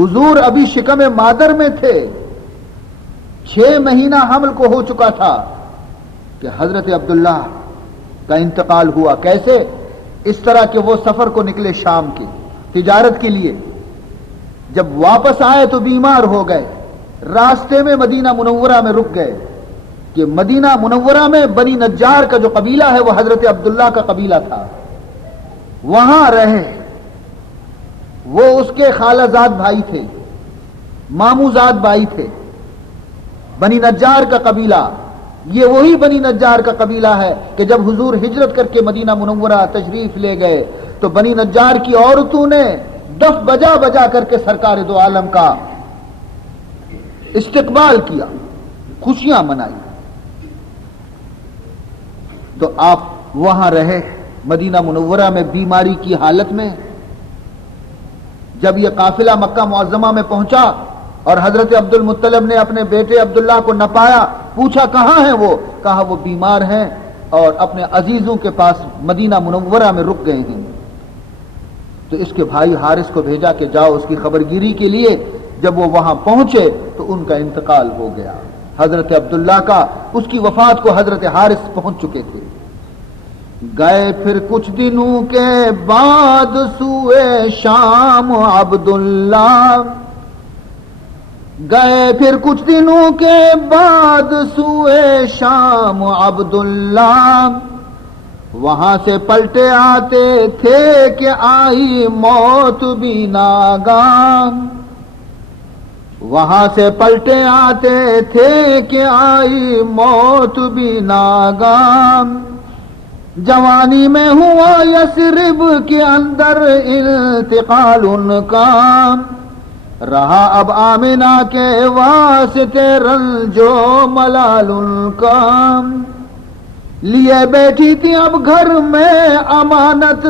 حضور ابھی شکم مادر میں تھے، 6 مہینہ حمل کو ہو چکا تھا کہ حضرت عبداللہ کا انتقال ہوا۔ کیسے؟ اس طرح کہ وہ سفر کو نکلے شام کی تجارت کے لیے، جب واپس آئے تو بیمار ہو گئے، راستے میں مدینہ منورہ میں رک گئے کہ مدینہ منورہ میں بنی نجار کا جو قبیلہ ہے وہ حضرت عبداللہ کا قبیلہ تھا، وہاں رہے۔ وہ اس کے خالہ زاد بھائی تھے، ماموں زاد بھائی تھے۔ بنی نجار کا قبیلہ، یہ وہی بنی نجار کا قبیلہ ہے کہ جب حضور ہجرت کر کے مدینہ منورہ تشریف لے گئے تو بنی نجار کی عورتوں نے دف بجا بجا کر کے سرکار دو عالم کا استقبال کیا، خوشیاں منائی۔ تو آپ وہاں رہے مدینہ منورہ میں بیماری کی حالت میں۔ جب یہ قافلہ مکہ معظمہ میں پہنچا اور حضرت عبد المطلب نے اپنے بیٹے عبداللہ کو نہ پایا، پوچھا کہاں ہیں وہ؟ کہا وہ بیمار ہیں اور اپنے عزیزوں کے پاس مدینہ منورہ میں رک گئے ہیں۔ تو اس کے بھائی حارث کو بھیجا کہ جاؤ اس کی خبرگیری کے لیے۔ جب وہ وہاں پہنچے تو ان کا انتقال ہو گیا، حضرت عبداللہ کا۔ اس کی وفات کو حضرت حارث پہنچ چکے تھے۔ گئے پھر کچھ دنوں کے بعد سوئے شام عبداللہ، گئے پھر کچھ دنوں کے بعد سوئے شام عبداللہ، وہاں سے پلٹے آتے تھے کہ آئی موت بھی ناگاہ، وہاں سے پلٹے آتے تھے کہ آئی موت بھی ناگاہ، جوانی میں ہوا یثرب کے اندر انتقال ان کا، رہا اب آمنہ کے واسطے رنج و ملال ان کا، لیے بیٹھی تھی اب گھر میں امانت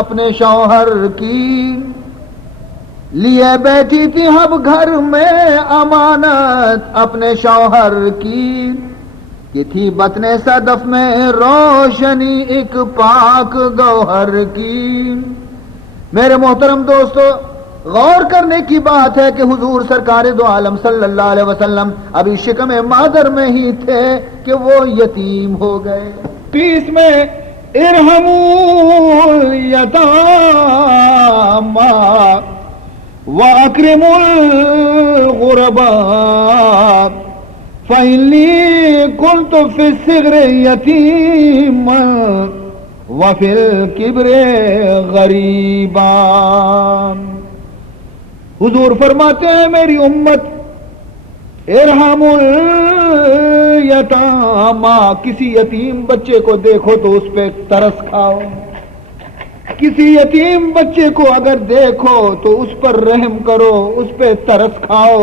اپنے شوہر کی، لیے بیٹھی تھی اب گھر میں امانت اپنے شوہر کی، کہ تھی بطن صدف میں روشنی ایک پاک گوہر کی۔ میرے محترم دوستو، غور کرنے کی بات ہے کہ حضور سرکار دو عالم صلی اللہ علیہ وسلم ابھی شکم مادر میں ہی تھے کہ وہ یتیم ہو گئے۔ 30 میں ارحموا الیتامى واکرموا الغرباء فإني كنت في الصغر يتيما وفي الكبر غریبا۔ حضور فرماتے ہیں میری امت ارحم الیتاما، کسی یتیم بچے کو دیکھو تو اس پہ ترس کھاؤ، کسی یتیم بچے کو اگر دیکھو تو اس پر رحم کرو، اس پہ ترس کھاؤ۔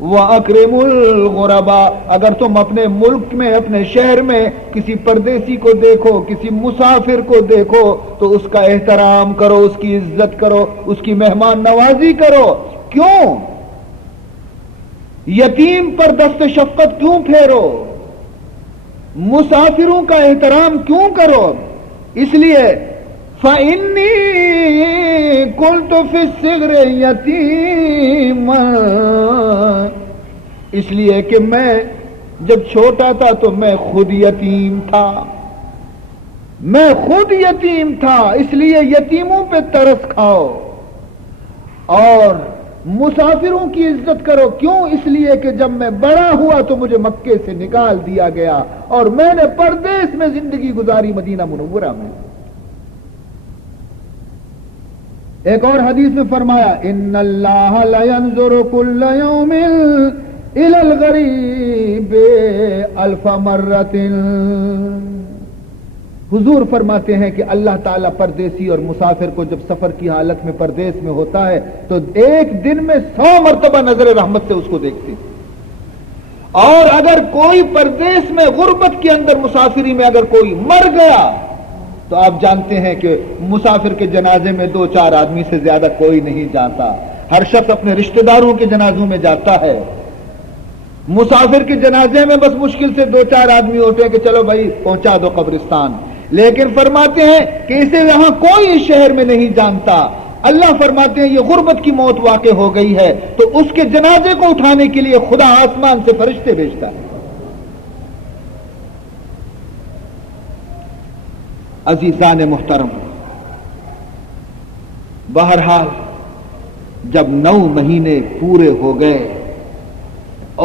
وَأَكْرِمُوا الْغُرَبَاءَ، اگر تم اپنے ملک میں اپنے شہر میں کسی پردیسی کو دیکھو، کسی مسافر کو دیکھو تو اس کا احترام کرو، اس کی عزت کرو، اس کی مہمان نوازی کرو۔ کیوں؟ یتیم پر دست شفقت کیوں پھیرو؟ مسافروں کا احترام کیوں کرو؟ اس لیے فَإِنِّي كُنْتُ فِي الصِّغْرِ يَتِيمًا، اس لیے کہ میں جب چھوٹا تھا تو میں خود یتیم تھا، میں خود یتیم تھا، اس لیے یتیموں پہ ترس کھاؤ اور مسافروں کی عزت کرو۔ کیوں؟ اس لیے کہ جب میں بڑا ہوا تو مجھے مکے سے نکال دیا گیا اور میں نے پردیس میں زندگی گزاری مدینہ منورہ میں۔ ایک اور حدیث میں فرمایا ان اللہ لینظر کل یوم الی الغریب الف مرۃ، حضور فرماتے ہیں کہ اللہ تعالیٰ پردیسی اور مسافر کو جب سفر کی حالت میں پردیس میں ہوتا ہے تو ایک دن میں 100 مرتبہ نظر رحمت سے اس کو دیکھتے ہیں۔ اور اگر کوئی پردیس میں غربت کے اندر مسافری میں اگر کوئی مر گیا تو آپ جانتے ہیں کہ مسافر کے جنازے میں 2-4 آدمی سے زیادہ کوئی نہیں جاتا، ہر شخص اپنے رشتہ داروں کے جنازوں میں جاتا ہے۔ مسافر کے جنازے میں بس مشکل سے 2-4 آدمی ہوتے ہیں کہ چلو بھائی پہنچا دو قبرستان، لیکن فرماتے ہیں کہ اسے یہاں کوئی شہر میں نہیں جانتا اللہ فرماتے ہیں یہ غربت کی موت واقع ہو گئی ہے تو اس کے جنازے کو اٹھانے کے لیے خدا آسمان سے فرشتے بھیجتا ہے۔ عزیزان محترم، بہرحال جب 9 مہینے پورے ہو گئے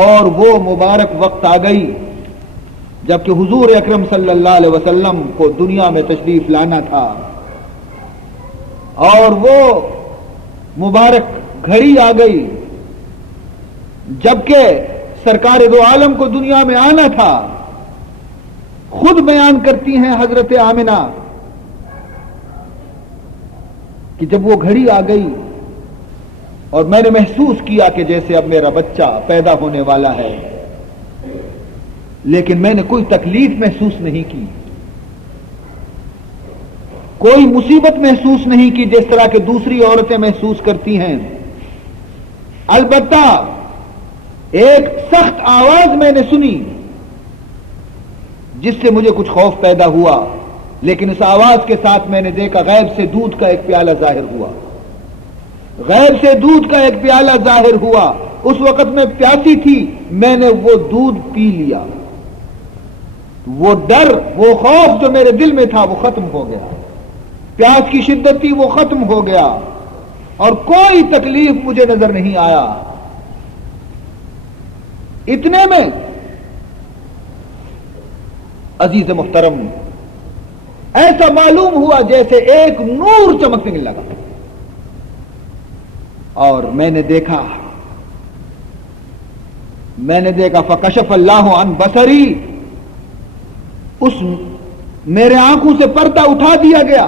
اور وہ مبارک وقت آ گئی جبکہ حضور اکرم صلی اللہ علیہ وسلم کو دنیا میں تشریف لانا تھا، اور وہ مبارک گھڑی آ گئی جبکہ سرکار دو عالم کو دنیا میں آنا تھا، خود بیان کرتی ہیں حضرت آمنہ کہ جب وہ گھڑی آ گئی اور میں نے محسوس کیا کہ جیسے اب میرا بچہ پیدا ہونے والا ہے، لیکن میں نے کوئی تکلیف محسوس نہیں کی، کوئی مصیبت محسوس نہیں کی جس طرح کہ دوسری عورتیں محسوس کرتی ہیں۔ البتہ ایک سخت آواز میں نے سنی جس سے مجھے کچھ خوف پیدا ہوا، لیکن اس آواز کے ساتھ میں نے دیکھا غیب سے دودھ کا ایک پیالہ ظاہر ہوا، غیب سے دودھ کا ایک پیالہ ظاہر ہوا۔ اس وقت میں پیاسی تھی، میں نے وہ دودھ پی لیا، وہ ڈر، وہ خوف جو میرے دل میں تھا وہ ختم ہو گیا، پیاس کی شدت تھی وہ ختم ہو گیا، اور کوئی تکلیف مجھے نظر نہیں آیا۔ اتنے میں عزیز محترم ایسا معلوم ہوا جیسے ایک نور چمکنے لگا، اور میں نے دیکھا فکشف اللہ عن بصری، اس میرے آنکھوں سے پردہ اٹھا دیا گیا،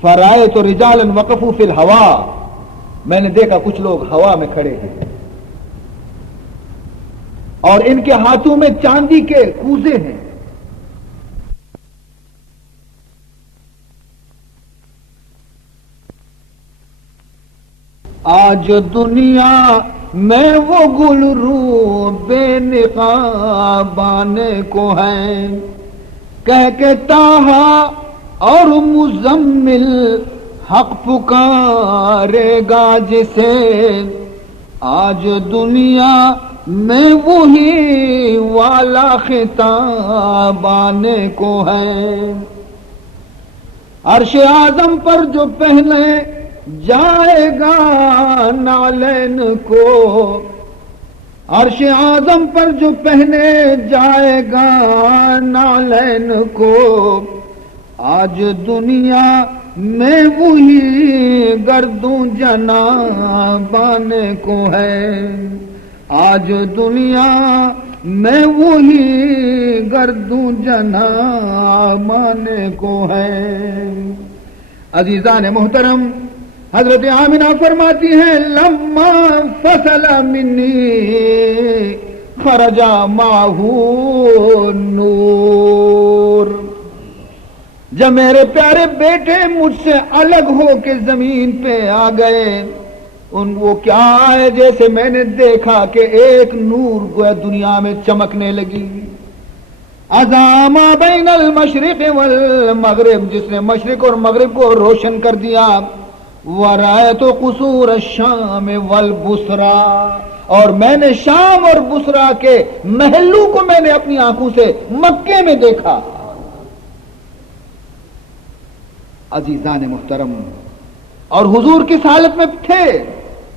فرأیت رجالا وقفوا فی الہوا، میں نے دیکھا کچھ لوگ ہوا میں کھڑے ہیں اور ان کے ہاتھوں میں چاندی کے کوزے ہیں۔ آج دنیا میں وہ گل رو بے نقابان کو ہے، کہہ کے تاہا اور مزمل حق پکارے گا جسے، آج دنیا میں وہی والا خطابان کو ہے۔ عرش اعظم پر جو پہلے جائے گا نالین کو، عرش اعظم پر جو پہنے جائے گا نالین کو، آج دنیا میں وہی گردوں جنابان کو ہے، آج دنیا میں وہی گردوں جنابان کو ہے۔ عزیزان محترم، حضرت آمنہ فرماتی ہیں لما فصل منی خرج معہ نور، جب میرے پیارے بیٹے مجھ سے الگ ہو کے زمین پہ آ گئے، وہ کیا ہے جیسے میں نے دیکھا کہ ایک نور گویا دنیا میں چمکنے لگی۔ اذاما بین المشرق والمغرب، جس نے مشرق اور مغرب کو روشن کر دیا۔ ورأیت قصور الشام والبصرہ، اور میں نے شام اور بصرہ کے محلوں کو میں نے اپنی آنکھوں سے مکے میں دیکھا۔ عزیزان محترم، اور حضور کس حالت میں تھے؟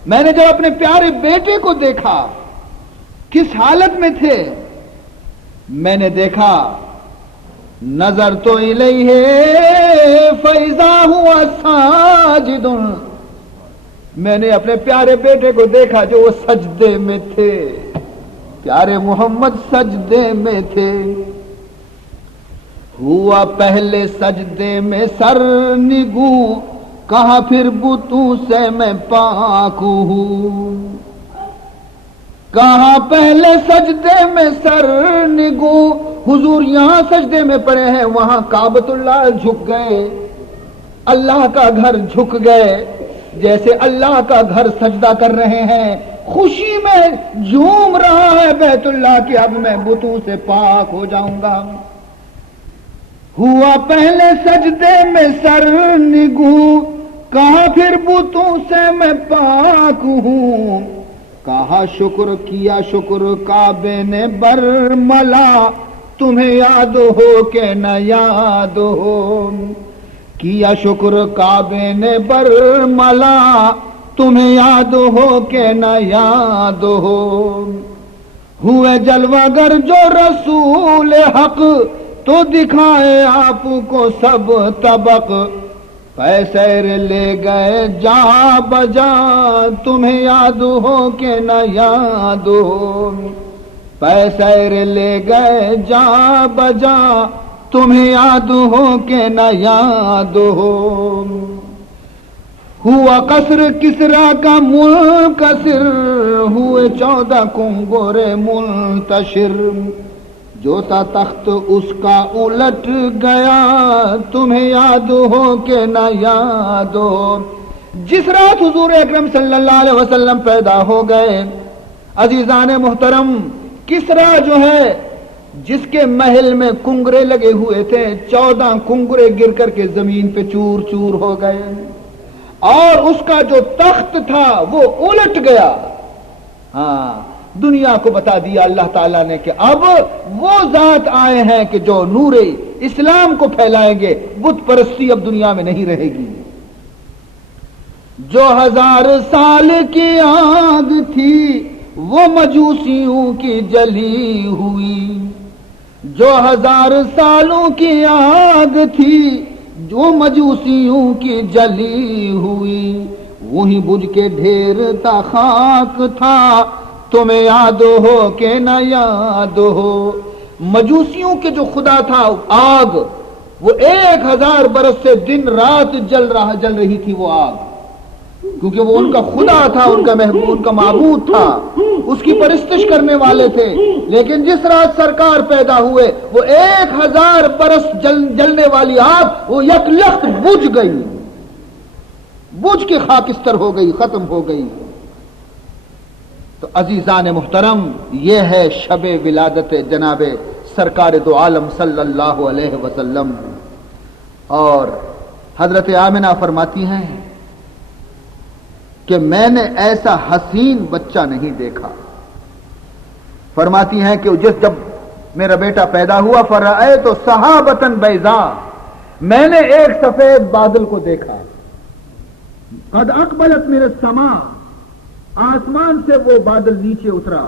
میں نے جب اپنے پیارے بیٹے کو دیکھا کس حالت میں تھے؟ میں نے دیکھا نظر تو الیہ فاذا ہوا ساجد، میں نے اپنے پیارے بیٹے کو دیکھا جو وہ سجدے میں تھے، پیارے محمد سجدے میں تھے۔ ہوا پہلے سجدے میں سر نگو، کہا پھر بتوں سے میں پاک ہوں، کہا پہلے سجدے میں سر نگو، حضور یہاں سجدے میں پڑے ہیں، وہاں کعبۃ اللہ جھک گئے، اللہ کا گھر جھک گئے، جیسے اللہ کا گھر سجدہ کر رہے ہیں، خوشی میں جھوم رہا ہے بیت اللہ کہ اب میں بتوں سے پاک ہو جاؤں گا۔ ہوا پہلے سجدے میں سر نگو، کہا پھر بتوں سے میں پاک ہوں، کہا شکر کیا شکر کعبے نے برملا، تمہیں یاد ہو کہ نہ یاد ہو، کیا شکر کعبے نے برملا، تمہیں یاد ہو کہ نہ یاد ہو، ہوئے جلوہ گر جو رسول حق، تو دکھائے آپ کو سب طبق، پیسے لے گئے جا بجا، تمہیں یاد ہو کہ نہ یاد ہو، پیسے لے گئے جا بجا، تمہیں یاد ہو کہ نہ یاد ہو، ہوا قصر کسرا کا منکسر، ہوئے 14 کنگورے منتشر، جو تھا تخت اس کا الٹ گیا، تمہیں یاد ہو کہ نہ یاد ہو۔ جس رات حضور اکرم صلی اللہ علیہ وسلم پیدا ہو گئے، عزیزان محترم، کسرا جو ہے جس کے محل میں کنگرے لگے ہوئے تھے، 14 کنگرے گر کر کے زمین پہ چور چور ہو گئے، اور اس کا جو تخت تھا وہ الٹ گیا۔ ہاں، دنیا کو بتا دیا اللہ تعالیٰ نے کہ اب وہ ذات آئے ہیں کہ جو نور اسلام کو پھیلائیں گے، بت پرستی اب دنیا میں نہیں رہے گی۔ جو 1000 سال کی آگ تھی وہ مجوسیوں کی جلی ہوئی، جو 1000 سالوں کی آگ تھی جو مجوسیوں کی جلی ہوئی، وہی بجھ کے ڈھیر تا خاک تھا، تمہیں یاد ہو کہ نہ یاد ہو۔ مجوسیوں کے جو خدا تھا آگ، وہ 1000 برس سے دن رات جل رہی تھی وہ آگ، کیونکہ وہ ان کا خدا تھا، ان کا محبوب، ان کا معبود تھا، اس کی پرستش کرنے والے تھے۔ لیکن جس رات سرکار پیدا ہوئے، وہ 1000 برس جلنے والی آگ وہ یک لخت بجھ گئی، بجھ کے خاکستر ہو گئی، ختم ہو گئی۔ تو عزیزان محترم، یہ ہے شب ولادت جناب سرکار دو عالم صلی اللہ علیہ وسلم۔ اور حضرت آمنہ فرماتی ہیں کہ میں نے ایسا حسین بچہ نہیں دیکھا۔ فرماتی ہیں کہ جب میرا بیٹا پیدا ہوا، فرأیت سحابۃ بیضاء، میں نے ایک سفید بادل کو دیکھا، قد اقبلت من السماء، آسمان سے وہ بادل نیچے اترا،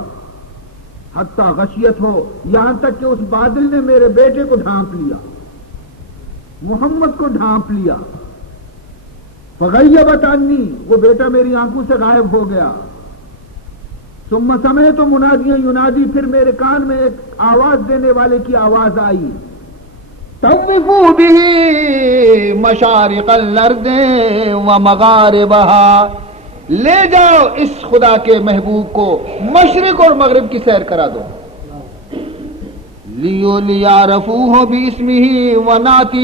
حتی غشیت ہو، یہاں تک کہ اس بادل نے میرے بیٹے کو ڈھانپ لیا، محمد کو ڈھانپ لیا، فغیبت عنی، وہ بیٹا میری آنکھوں سے غائب ہو گیا، ثم سمعت منادیا ینادی، پھر میرے کان میں ایک آواز دینے والے کی آواز آئی، طوفوا به مشارق الارض ومغاربها، لے جاؤ اس خدا کے محبوب کو مشرق اور مغرب کی سیر کرا دو، لیعرفوہ باسمہ ونعتہ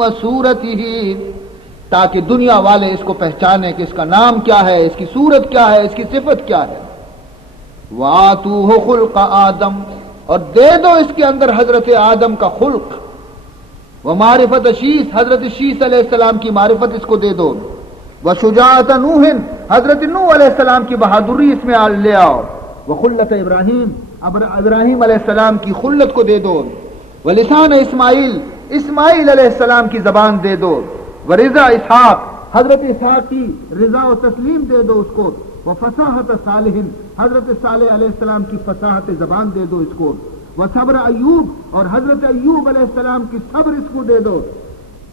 وصورتہ، تاکہ دنیا والے اس کو پہچانیں کہ اس کا نام کیا ہے، اس کی صورت کیا ہے، اس کی صفت کیا ہے۔ وآتوہ خلق آدم، اور دے دو اس کے اندر حضرت آدم کا خلق، ومعرفت شیس، حضرت شیس علیہ السلام کی معرفت اس کو دے دو، وشجاعت نوح، حضرت نوح علیہ السلام کی بہادری اس میں لے آؤ، وخلت ابراہیم، ابراہیم علیہ السلام کی خلت کو دے دو، ولسان اسماعیل، اسماعیل علیہ السلام کی زبان دے دو، ورضا اسحاق، حضرت اسحاق کی رضا و تسلیم دے دو اس کو، وفصاحت صالح، حضرت صالح علیہ السلام کی فصاحت زبان دے دو اس کو، وصبر ایوب، اور حضرت ایوب علیہ السلام کی صبر اس کو دے دو،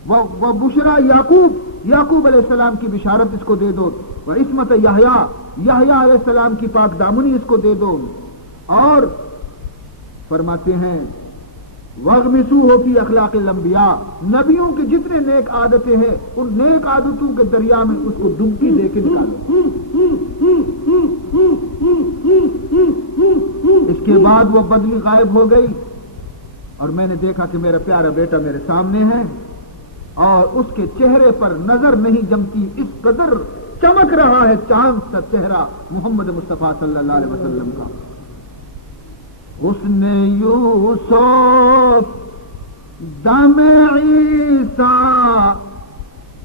وبشرا یعقوب، یعقوب علیہ السلام کی بشارت اس کو دے دو، وعصمت یحییٰ، یحییٰ علیہ السلام کی پاک دامنی اس کو دے دو، اور فرماتے ہیں وَاغْمِسُوهُ فِي أَخْلَاقِ الْأَنْبِيَاء، نبیوں کی جتنے نیک عادتیں ہیں ان نیک عادتوں کے دریا میں اس کو ڈبکی دے کے نکالو۔ اس کے بعد وہ بدلی غائب ہو گئی، اور میں نے دیکھا کہ میرا پیارا بیٹا میرے سامنے ہے، اور اس کے چہرے پر نظر نہیں جمتی، اس قدر چمک رہا ہے چاند سا چہرہ محمد مصطفیٰ صلی اللہ علیہ وسلم کا۔ حسن یوسف دم عیسیٰ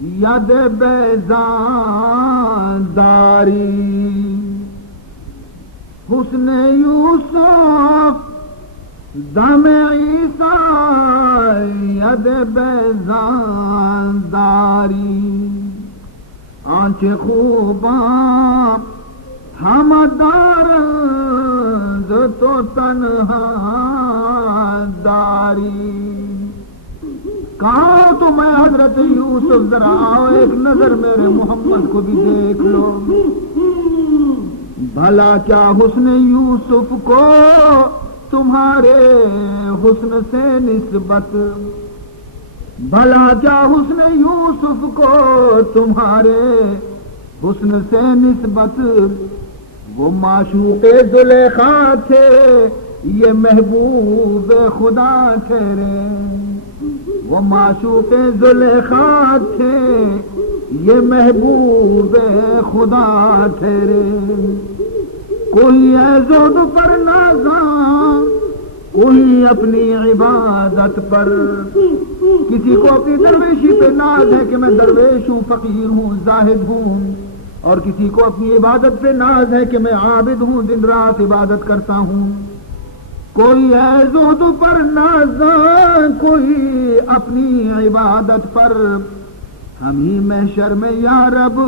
ید بیزانداری حسن یوسف دم عیسیٰ ید بیزانداری آنچ خوباں ہم دارند تو تنہا داری کہا تو میں حضرت یوسف ذرا آؤ ایک نظر میرے محمد کو بھی دیکھ لو بھلا کیا حسن یوسف کو تمہارے حسن سے نسبت بھلا کیا حسن یوسف کو تمہارے حسن سے نسبت وہ معشوق زلیخا تھے یہ محبوب خدا ٹھہرے وہ معشوق زلیخا تھے یہ محبوب خدا ٹھہرے کوئی ہے زہد پر نازاں کوئی اپنی عبادت پر کسی کو اپنی درویشی پہ ناز ہے کہ میں درویش ہوں فقیر ہوں زاہد ہوں اور کسی کو اپنی عبادت پہ ناز ہے کہ میں عابد ہوں دن رات عبادت کرتا ہوں کوئی ہے زہد پر نازاں کوئی اپنی عبادت پر ہم ہی محشر میں یا رب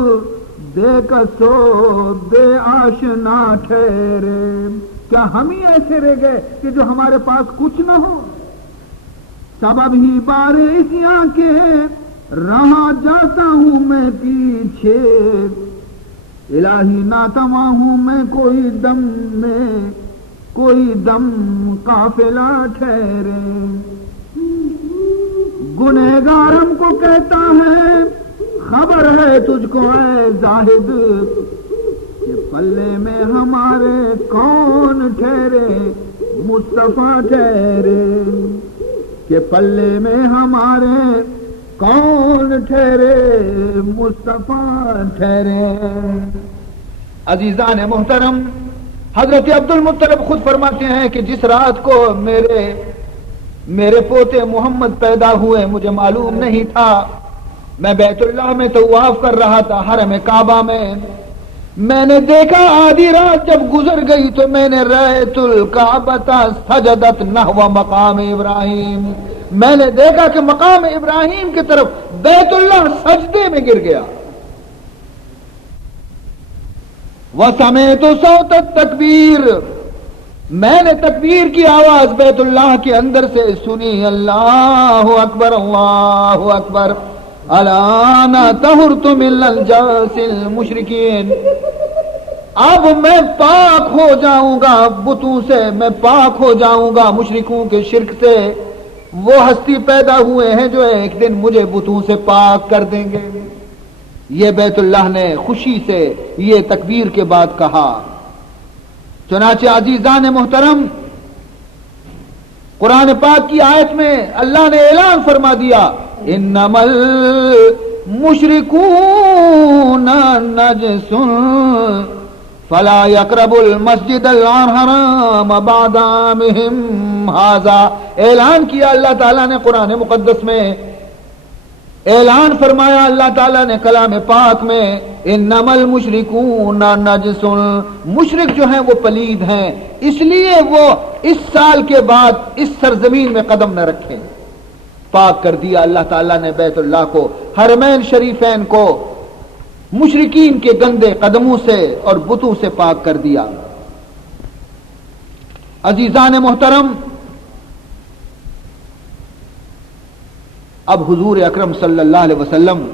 بے کسو بے آشنا ٹھہرے کیا ہم ہی ایسے رہ گئے کہ جو ہمارے پاس کچھ نہ ہو سبب ہی باریسیاں کے رہا جاتا ہوں میں پیچھے الہی ناتواں ہوں میں کوئی دم قافلہ ٹھہرے گنہگار ہم کو کہتا ہے خبر ہے تجھ کو اے زاہد کہ پلے میں ہمارے کون ٹھہرے مصطفیٰ ٹھہرے کہ پلے میں ہمارے کون ٹھہرے مصطفیٰ ٹھہرے عزیزان محترم حضرت عبد المطلب خود فرماتے ہیں کہ جس رات کو میرے پوتے محمد پیدا ہوئے مجھے معلوم نہیں تھا میں بیت اللہ میں طواف کر رہا تھا حرم کعبہ میں نے دیکھا آدھی رات جب گزر گئی تو میں نے رأیت الکعبۃ سجدت نحو مقام ابراہیم میں نے دیکھا کہ مقام ابراہیم کی طرف بیت اللہ سجدے میں گر گیا وسمعت صوت التکبیر میں نے تکبیر کی آواز بیت اللہ کے اندر سے سنی اللہ اکبر الان طہرت من الجاس المشرکین اب میں پاک ہو جاؤں گا بتوں سے میں پاک ہو جاؤں گا مشرکوں کے شرک سے وہ ہستی پیدا ہوئے ہیں جو ایک دن مجھے بتوں سے پاک کر دیں گے یہ بیت اللہ نے خوشی سے یہ تکبیر کے بعد کہا چنانچہ عزیزان محترم قرآن پاک کی آیت میں اللہ نے اعلان فرما دیا انما المشرکون نجس فلا يقربوا المسجد الحرام بعد عامهم هذا اعلان کیا اللہ تعالیٰ نے قرآن مقدس میں اعلان فرمایا اللہ تعالیٰ نے کلام پاک میں انما المشرکون نجس مشرک جو ہیں وہ پلید ہیں اس لیے وہ اس سال کے بعد اس سرزمین میں قدم نہ رکھیں پاک کر دیا اللہ تعالیٰ نے بیت اللہ کو حرمین شریفین کو مشرکین کے گندے قدموں سے اور بتوں سے پاک کر دیا عزیزان محترم اب حضور اکرم صلی اللہ علیہ وسلم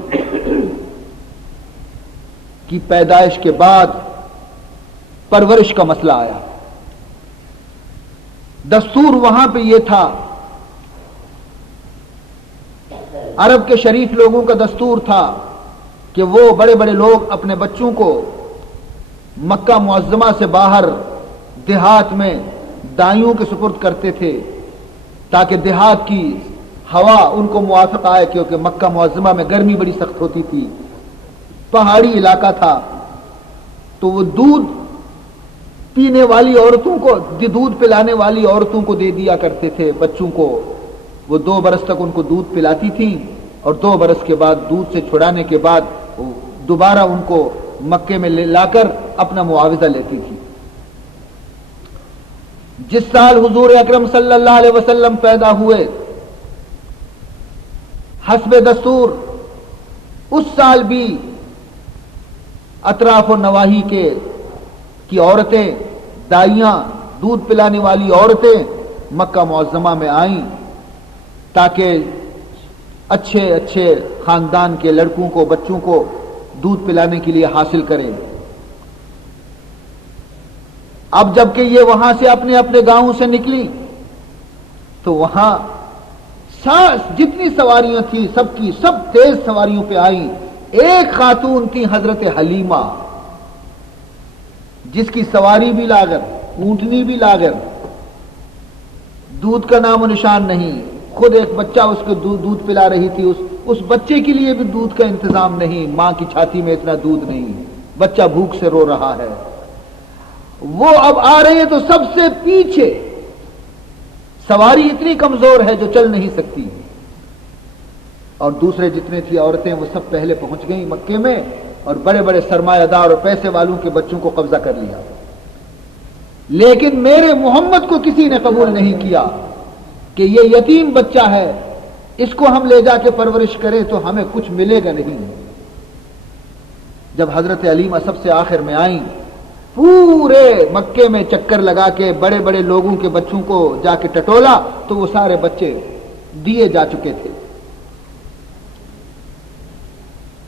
کی پیدائش کے بعد پرورش کا مسئلہ آیا دستور وہاں پہ یہ تھا عرب کے شریف لوگوں کا دستور تھا کہ وہ بڑے بڑے لوگ اپنے بچوں کو مکہ معظمہ سے باہر دیہات میں دائیوں کے سپرد کرتے تھے تاکہ دیہات کی ہوا ان کو موافق آئے کیونکہ مکہ معظمہ میں گرمی بڑی سخت ہوتی تھی پہاڑی علاقہ تھا تو وہ دودھ پینے والی عورتوں کو دودھ پلانے والی عورتوں کو دے دیا کرتے تھے بچوں کو وہ 2 برس تک ان کو دودھ پلاتی تھیں اور 2 برس کے بعد دودھ سے چھڑانے کے بعد دوبارہ ان کو مکے میں لا کر اپنا معاوضہ لیتی تھی۔ جس سال حضور اکرم صلی اللہ علیہ وسلم پیدا ہوئے، حسب دستور اس سال بھی اطراف و نواحی کی عورتیں، دائیاں، دودھ پلانے والی عورتیں مکہ معظمہ میں آئیں تاکہ اچھے اچھے خاندان کے لڑکوں کو، بچوں کو دودھ پلانے کے لیے حاصل کریں۔ اب جبکہ یہ وہاں سے اپنے اپنے گاؤں سے نکلی تو وہاں جتنی سواریاں تھیں سب کی سب تیز سواریوں پہ آئیں۔ ایک خاتون تھی حضرت حلیمہ، جس کی سواری بھی لاغر، اونٹنی بھی لاغر، دودھ کا نام و نشان نہیں، خود ایک بچہ اس کو دودھ پلا رہی تھی، اس بچے کے لیے بھی دودھ کا انتظام نہیں، ماں کی چھاتی میں اتنا دودھ نہیں، بچہ بھوک سے رو رہا ہے۔ وہ اب آ رہے ہیں تو سب سے پیچھے، سواری اتنی کمزور ہے جو چل نہیں سکتی، اور دوسرے جتنے تھی عورتیں وہ سب پہلے پہنچ گئیں مکے میں، اور بڑے بڑے سرمایہ دار اور پیسے والوں کے بچوں کو قبضہ کر لیا۔ لیکن میرے محمد کو کسی نے قبول نہیں کیا کہ یہ یتیم بچہ ہے، اس کو ہم لے جا کے پرورش کریں تو ہمیں کچھ ملے گا نہیں۔ جب حضرت حلیمہ سب سے آخر میں آئیں، پورے مکے میں چکر لگا کے بڑے بڑے لوگوں کے بچوں کو جا کے ٹٹولا تو وہ سارے بچے دیے جا چکے تھے۔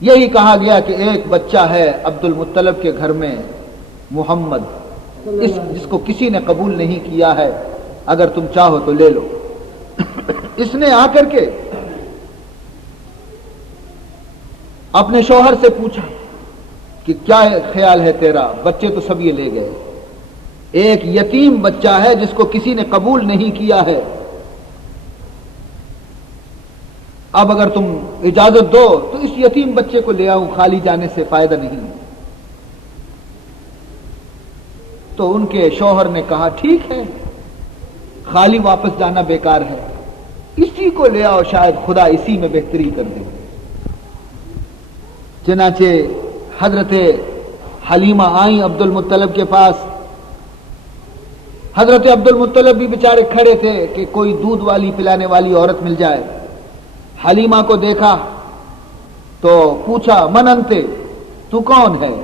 یہی کہا گیا کہ ایک بچہ ہے عبد المطلب کے گھر میں، محمد، جس کو کسی نے قبول نہیں کیا ہے، اگر تم چاہو تو لے لو۔ اس نے آ کر کے اپنے شوہر سے پوچھا کہ کیا خیال ہے تیرا، بچے تو سب یہ لے گئے، ایک یتیم بچہ ہے جس کو کسی نے قبول نہیں کیا ہے، اب اگر تم اجازت دو تو اس یتیم بچے کو لے آؤں، خالی جانے سے فائدہ نہیں۔ تو ان کے شوہر نے کہا ٹھیک ہے، خالی واپس جانا بیکار ہے، اسی کو لے آؤ، شاید خدا اسی میں بہتری کر دے۔ چنانچہ حضرت حلیمہ آئیں عبد المطلب کے پاس۔ حضرت عبد المطلب بھی بیچارے کھڑے تھے کہ کوئی دودھ والی پلانے والی عورت مل جائے۔ حلیمہ کو دیکھا تو پوچھا من انت، تو کون ہے؟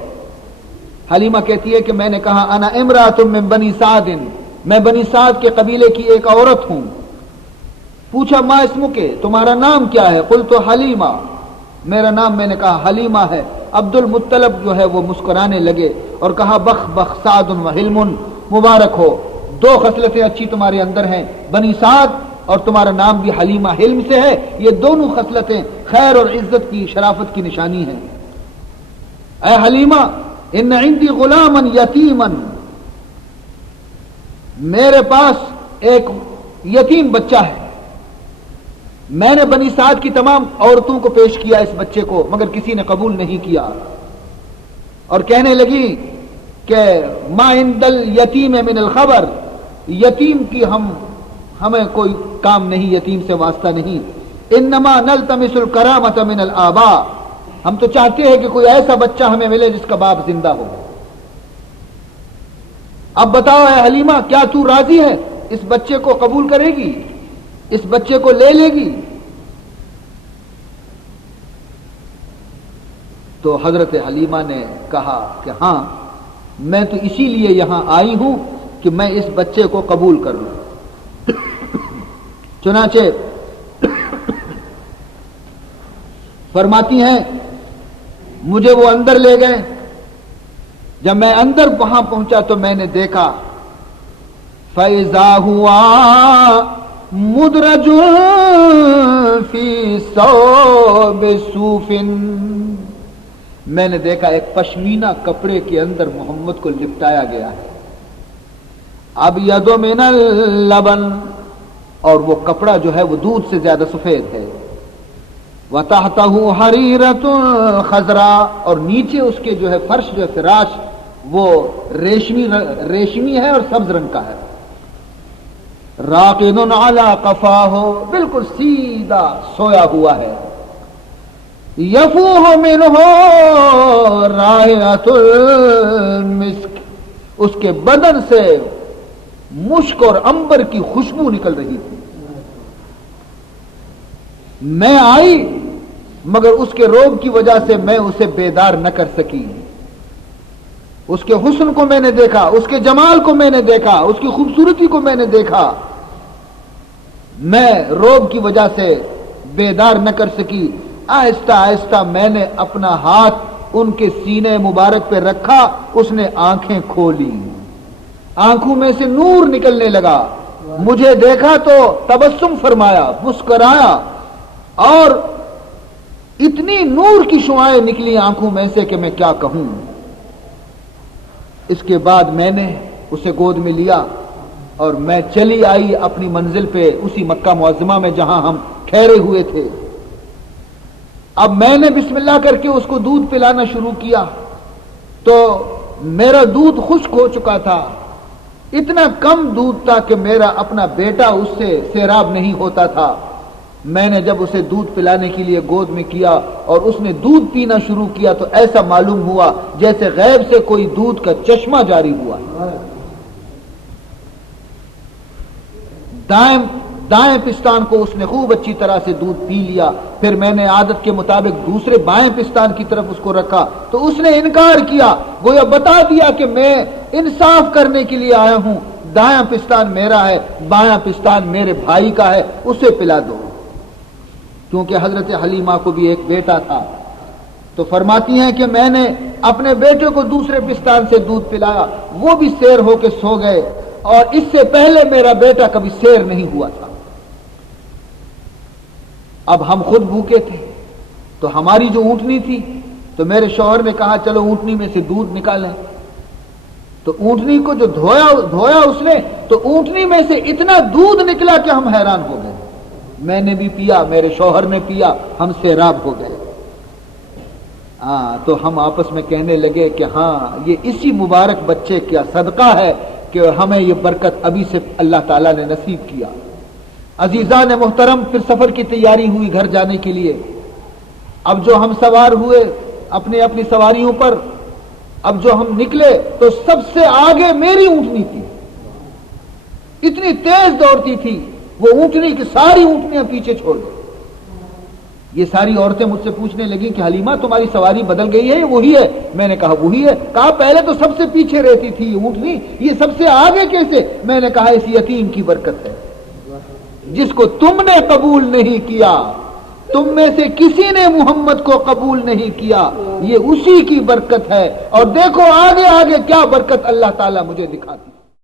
حلیمہ کہتی ہے کہ میں نے کہا انا امرأۃ من بنی سعد، میں بنی سعد کے قبیلے کی ایک عورت ہوں۔ پوچھا ما اسمک، تمہارا نام کیا ہے؟ قلت حلیمہ، میرا نام میں نے کہا حلیمہ ہے۔ عبد المطلب جو ہے وہ مسکرانے لگے اور کہا بخ بخ سعد و حلم، مبارک ہو، 2 خصلتیں اچھی تمہارے اندر ہیں، بنی سعد اور تمہارا نام بھی حلیمہ حلم سے ہے، یہ دونوں خصلتیں خیر اور عزت کی، شرافت کی نشانی ہیں۔ اے حلیمہ ان عندی غلاما یتیما، میرے پاس ایک یتیم بچہ ہے، میں نے بنی سعد کی تمام عورتوں کو پیش کیا اس بچے کو مگر کسی نے قبول نہیں کیا۔ اور کہنے لگی کہ ما عند الیتیم من الخبر، یتیم کی ہمیں کوئی کام نہیں، یتیم سے واسطہ نہیں، انما نلتمس الکرامۃ من الآباء، ہم تو چاہتے ہیں کہ کوئی ایسا بچہ ہمیں ملے جس کا باپ زندہ ہو۔ اب بتاؤ اے حلیمہ، کیا تو راضی ہے؟ اس بچے کو قبول کرے گی؟ اس بچے کو لے لے گی؟ تو حضرت حلیمہ نے کہا کہ ہاں، میں تو اسی لیے یہاں آئی ہوں کہ میں اس بچے کو قبول کر لوں۔ چنانچہ فرماتی ہیں مجھے وہ اندر لے گئے، جب میں اندر وہاں پہنچا تو میں نے دیکھا فَإِذَا هُوَ مدرج فی ثوب صوف، میں نے دیکھا ایک پشمینہ کپڑے کے اندر محمد کو لپٹایا گیا ہے، ابیض من اللبن، اور وہ کپڑا جو ہے وہ دودھ سے زیادہ سفید ہے، وتحتہ حریرۃ خضراء، اور نیچے اس کے جو ہے فرش جو ہے فراش وہ ریشمی ہے اور سبز رنگ کا ہے، راقد علی قفاہ، بالکل سیدھا سویا ہوا ہے، یفوح منہ رائحۃ المسک، اس کے بدن سے مشک اور عنبر کی خوشبو نکل رہی تھی. میں آئی مگر اس کے روگ کی وجہ سے میں اسے بیدار نہ کر سکی. اس کے حسن کو میں نے دیکھا، اس کے جمال کو میں نے دیکھا، اس کی خوبصورتی کو میں نے دیکھا، میں روگ کی وجہ سے بیدار نہ کر سکی. آہستہ آہستہ میں نے اپنا ہاتھ ان کے سینے مبارک پہ رکھا، اس نے آنکھیں کھولی، آنکھوں میں سے نور نکلنے لگا. مجھے دیکھا تو تبسم فرمایا، مسکرایا، اور اتنی نور کی شعاعیں نکلی آنکھوں میں سے کہ میں کیا کہوں. اس کے بعد میں نے اسے گود میں لیا اور میں چلی آئی اپنی منزل پہ، اسی مکہ معظمہ میں جہاں ہم ٹھہرے ہوئے تھے. اب میں نے بسم اللہ کر کے اس کو دودھ پلانا شروع کیا تو میرا دودھ خشک ہو چکا تھا. اتنا کم دودھ تھا کہ میرا اپنا بیٹا اس سے سیراب نہیں ہوتا تھا. میں نے جب اسے دودھ پلانے کے لیے گود میں کیا اور اس نے دودھ پینا شروع کیا تو ایسا معلوم ہوا جیسے غیب سے کوئی دودھ کا چشمہ جاری ہوا. دائیں پستان کو اس نے خوب اچھی طرح سے دودھ پی لیا. پھر میں نے عادت کے مطابق دوسرے بائیں پستان کی طرف اس کو رکھا تو اس نے انکار کیا، گویا بتا دیا کہ میں انصاف کرنے کے لیے آیا ہوں، دایاں پستان میرا ہے، بایاں پستان میرے بھائی کا ہے، اسے پلا دو. کیونکہ حضرت حلیمہ کو بھی ایک بیٹا تھا تو فرماتی ہیں کہ میں نے اپنے بیٹے کو دوسرے پستان سے دودھ پلایا، وہ بھی سیر ہو کے سو گئے، اور اس سے پہلے میرا بیٹا کبھی سیر نہیں ہوا تھا. اب ہم خود بھوکے تھے تو ہماری جو اونٹنی تھی تو میرے شوہر نے کہا چلو اونٹنی میں سے دودھ نکالیں. تو اونٹنی کو جو دھویا اس نے تو اونٹنی میں سے اتنا دودھ نکلا کہ ہم حیران ہو گئے. میں نے بھی پیا، میرے شوہر نے پیا، ہم سیراب ہو گئے. تو ہم آپس میں کہنے لگے کہ ہاں یہ اسی مبارک بچے کا صدقہ ہے کہ ہمیں یہ برکت ابھی سے اللہ تعالیٰ نے نصیب کیا. عزیزان محترم، پھر سفر کی تیاری ہوئی گھر جانے کے لیے. اب جو ہم سوار ہوئے اپنی اپنی سواریوں پر، اب جو ہم نکلے تو سب سے آگے میری اونٹنی تھی. اتنی تیز دوڑتی تھی وہ اونٹنی کی ساری اونٹنیاں پیچھے چھوڑ گئی. یہ ساری عورتیں مجھ سے پوچھنے لگیں کہ حلیمہ تمہاری سواری بدل گئی ہے، وہی ہے؟ میں نے کہا وہی ہے. کہا پہلے تو سب سے پیچھے رہتی تھی اونٹنی، یہ سب سے آگے کیسے؟ میں نے کہا اس یتیم کی برکت ہے، جس کو تم نے قبول نہیں کیا، تم میں سے کسی نے محمد کو قبول نہیں کیا، یہ اسی کی برکت ہے. اور دیکھو آگے آگے کیا برکت اللہ تعالیٰ مجھے دکھاتی.